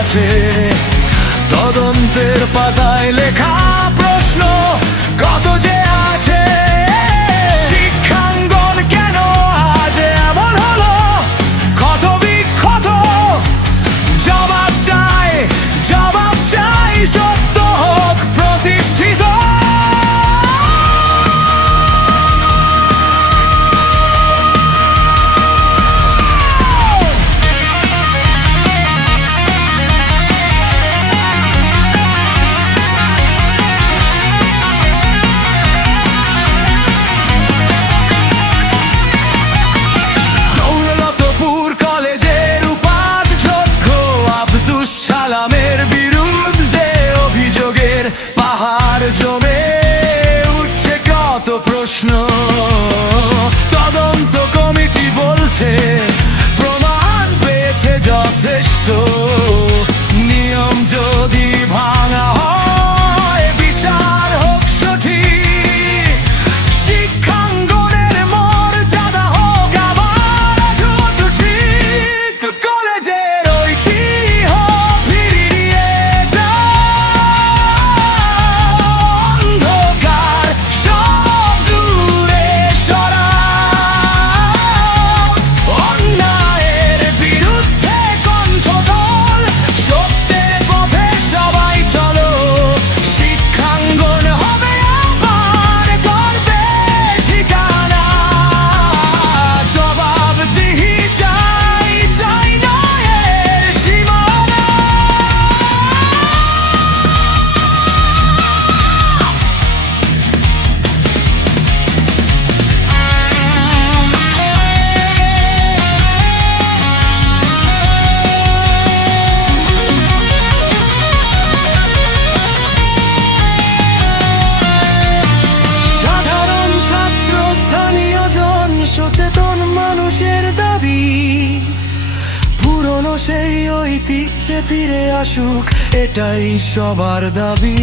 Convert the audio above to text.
আছে তদন্তের পাতায় লেখা প্রশ্ন কত যে আছে। শিক্ষাঙ্গন কেন আজ এমন হলো ক্ষত বিক্ষত? জবাব চাই সত্য হোক প্রতিষ্ঠিত। সালামের বিরুদ্ধে অভিযোগের পাহাড় জমে উঠছে কত প্রশ্ন। তদন্ত কমিটি বলছে প্রমাণ পেয়েছে যথেষ্ট। নিয়ম যদি ভাঙা হয় বিচার হোক সঠিক। শিক্ষাঙ্গনের মর্যাদা হোক আবার ঠিক। কলেজের ঐতিহ্য সচেতন মানুষের দাবি পুরনো সেই ঐতিহ্যে ফিরে আসুক, এটাই সবার দাবি।